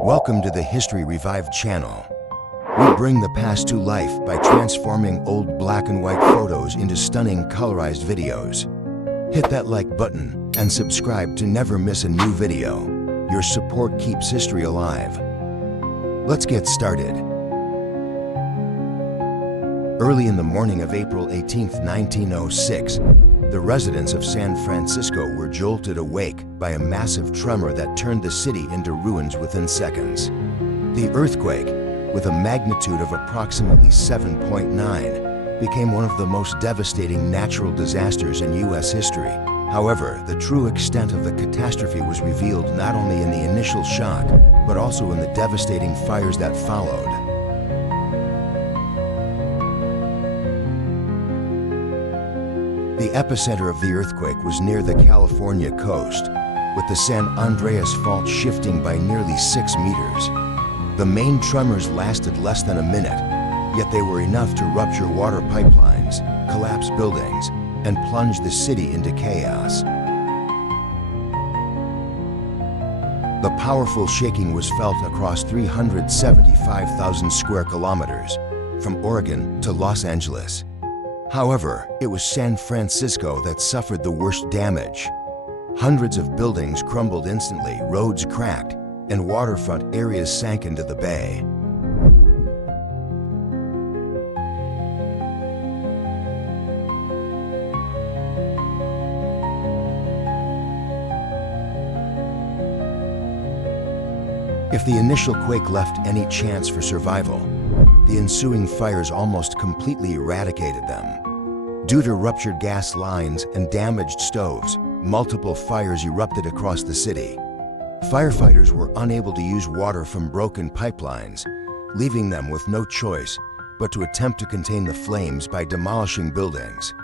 Welcome to the History Revived channel. We bring the past to life by transforming old black and white photos into stunning colorized videos. Hit that like button and subscribe to never miss a new video. Your support keeps history alive. Let's get started. Early in the morning of April 18, 1906, the residents of San Francisco were jolted awake by a massive tremor that turned the city into ruins within seconds. The earthquake, with a magnitude of approximately 7.9, became one of the most devastating natural disasters in U.S. history. However, the true extent of the catastrophe was revealed not only in the initial shock, but also in the devastating fires that followed. The epicenter of the earthquake was near the California coast, with the San Andreas Fault shifting by nearly 6 meters. The main tremors lasted less than a minute, yet they were enough to rupture water pipelines, collapse buildings, and plunge the city into chaos. The powerful shaking was felt across 375,000 square kilometers, from Oregon to Los Angeles. However, it was San Francisco that suffered the worst damage. Hundreds of buildings crumbled instantly, roads cracked, and waterfront areas sank into the bay. If the initial quake left any chance for survival, the ensuing fires almost completely eradicated them. Due to ruptured gas lines and damaged stoves, multiple fires erupted across the city. Firefighters were unable to use water from broken pipelines, leaving them with no choice but to attempt to contain the flames by demolishing buildings.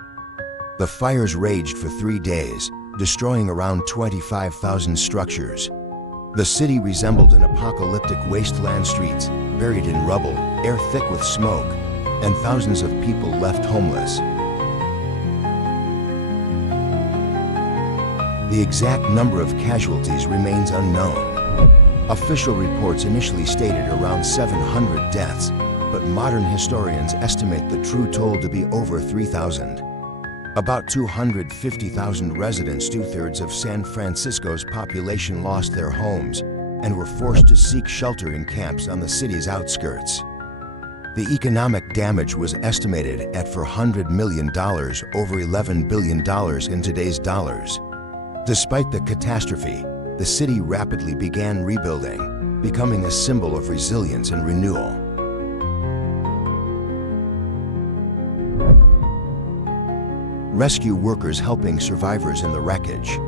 The fires raged for 3 days, destroying around 25,000 structures. The city resembled an apocalyptic wasteland, streets buried in rubble, air thick with smoke, and thousands of people left homeless. The exact number of casualties remains unknown. Official reports initially stated around 700 deaths, but modern historians estimate the true toll to be over 3,000. About 250,000 residents, 2/3 of San Francisco's population, lost their homes and were forced to seek shelter in camps on the city's outskirts. The economic damage was estimated at $400 million, over $11 billion in today's dollars. Despite the catastrophe, the city rapidly began rebuilding, becoming a symbol of resilience and renewal. Rescue workers helping survivors in the wreckage.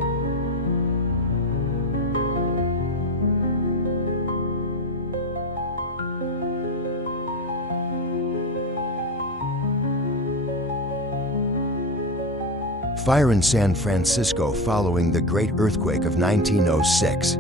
Fire in San Francisco following the Great Earthquake of 1906.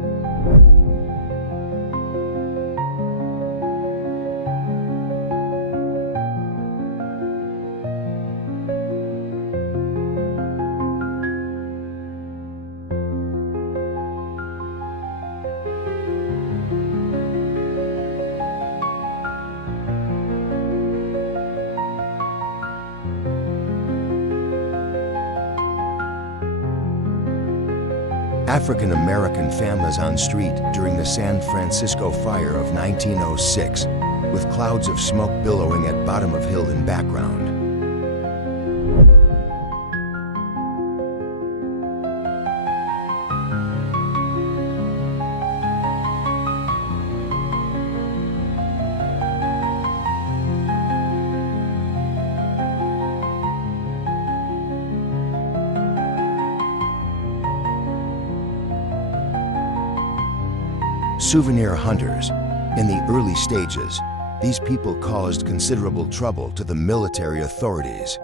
African American families on street during the San Francisco fire of 1906, with clouds of smoke billowing at bottom of hill in background. Souvenir hunters. In the early stages, these people caused considerable trouble to the military authorities.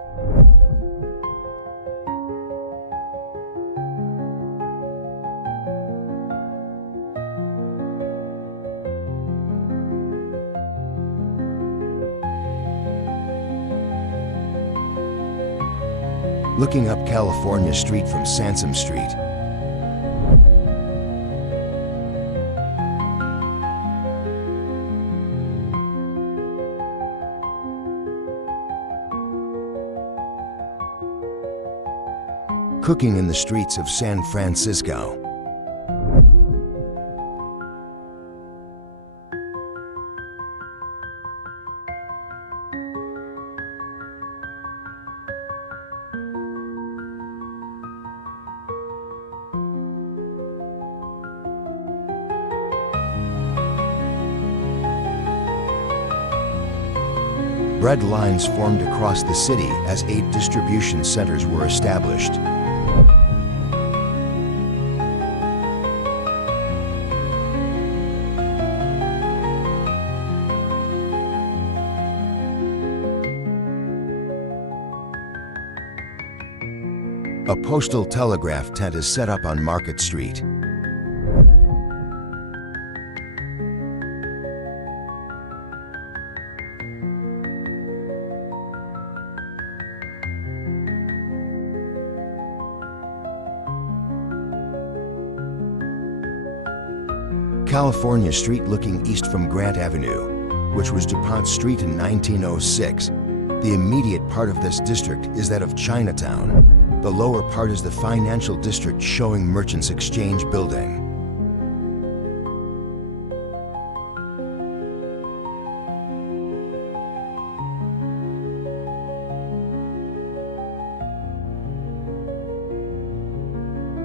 Looking up California Street from Sansom Street, cooking in the streets of San Francisco. Bread lines formed across the city as 8 distribution centers were established. A postal telegraph tent is set up on Market Street. California Street looking east from Grant Avenue, which was DuPont Street in 1906. The immediate part of this district is that of Chinatown. The lower part is the financial district showing Merchants Exchange Building.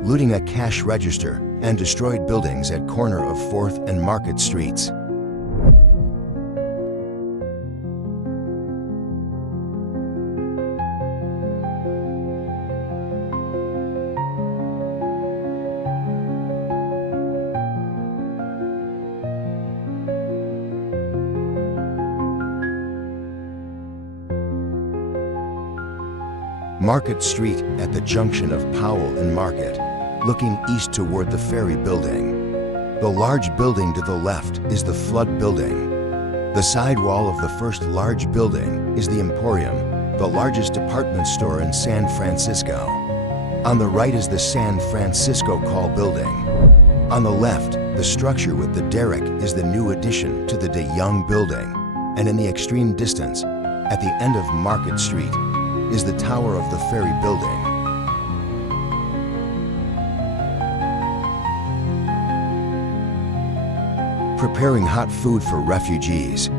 Looting a cash register and destroyed buildings at corner of 4th and Market Streets. Market Street at the junction of Powell and Market, looking east toward the Ferry Building. The large building to the left is the Flood Building. The side wall of the first large building is the Emporium, the largest department store in San Francisco. On the right is the San Francisco Call Building. On the left, the structure with the derrick is the new addition to the De Young Building. And in the extreme distance, at the end of Market Street, is the tower of the Ferry Building. Preparing hot food for refugees.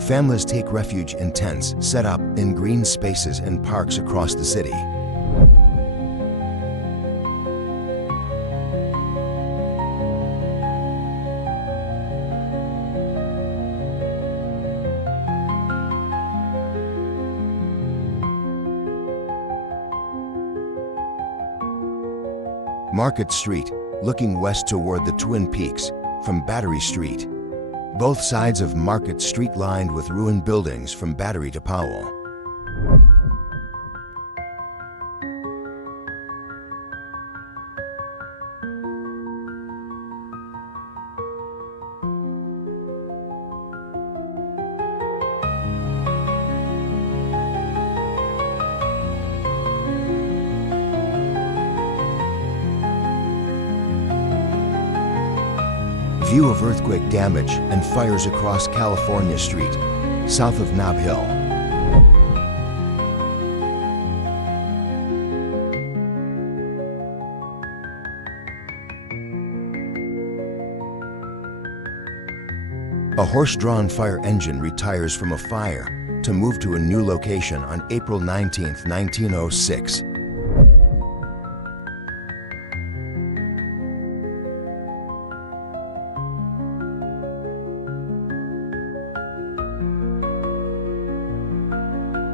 Families take refuge in tents set up in green spaces and parks across the city. Market Street, looking west toward the Twin Peaks from Battery Street. Both sides of Market Street lined with ruined buildings from Battery to Powell. View of earthquake damage and fires across California Street, south of Nob Hill. A horse-drawn fire engine retires from a fire to move to a new location on April 19, 1906.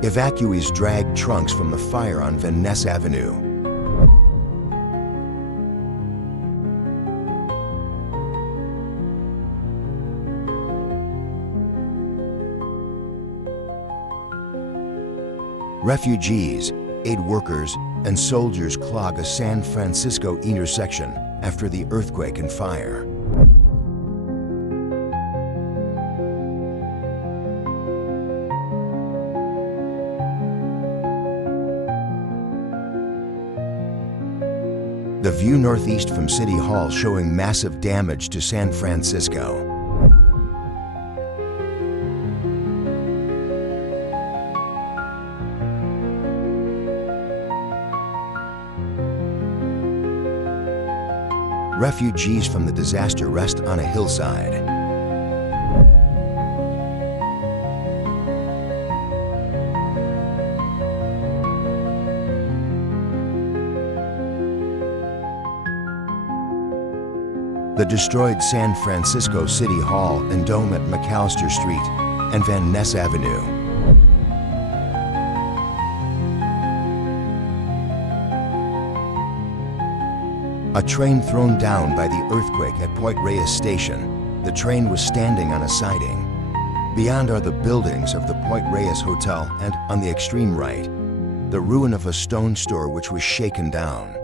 Evacuees dragged trunks from the fire on Van Ness Avenue. Refugees, aid workers, and soldiers clog a San Francisco intersection after the earthquake and fire. The view northeast from City Hall showing massive damage to San Francisco. Refugees from the disaster rest on a hillside. The destroyed San Francisco City Hall and dome at McAllister Street and Van Ness Avenue. A train thrown down by the earthquake at Point Reyes Station. The train was standing on a siding. Beyond are the buildings of the Point Reyes Hotel and, on the extreme right, the ruin of a stone store which was shaken down.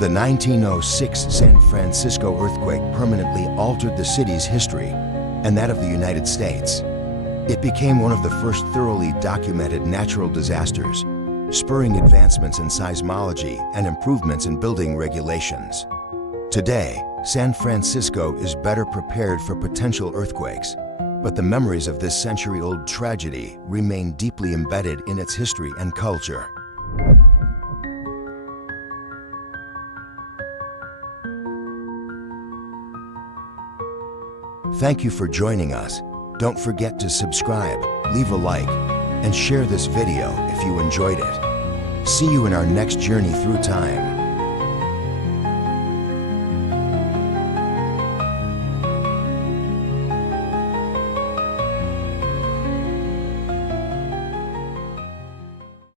The 1906 San Francisco earthquake permanently altered the city's history and that of the United States. It became one of the first thoroughly documented natural disasters, spurring advancements in seismology and improvements in building regulations. Today, San Francisco is better prepared for potential earthquakes, but the memories of this century-old tragedy remain deeply embedded in its history and culture. Thank you for joining us. Don't forget to subscribe, leave a like, and share this video if you enjoyed it. See you in our next journey through time.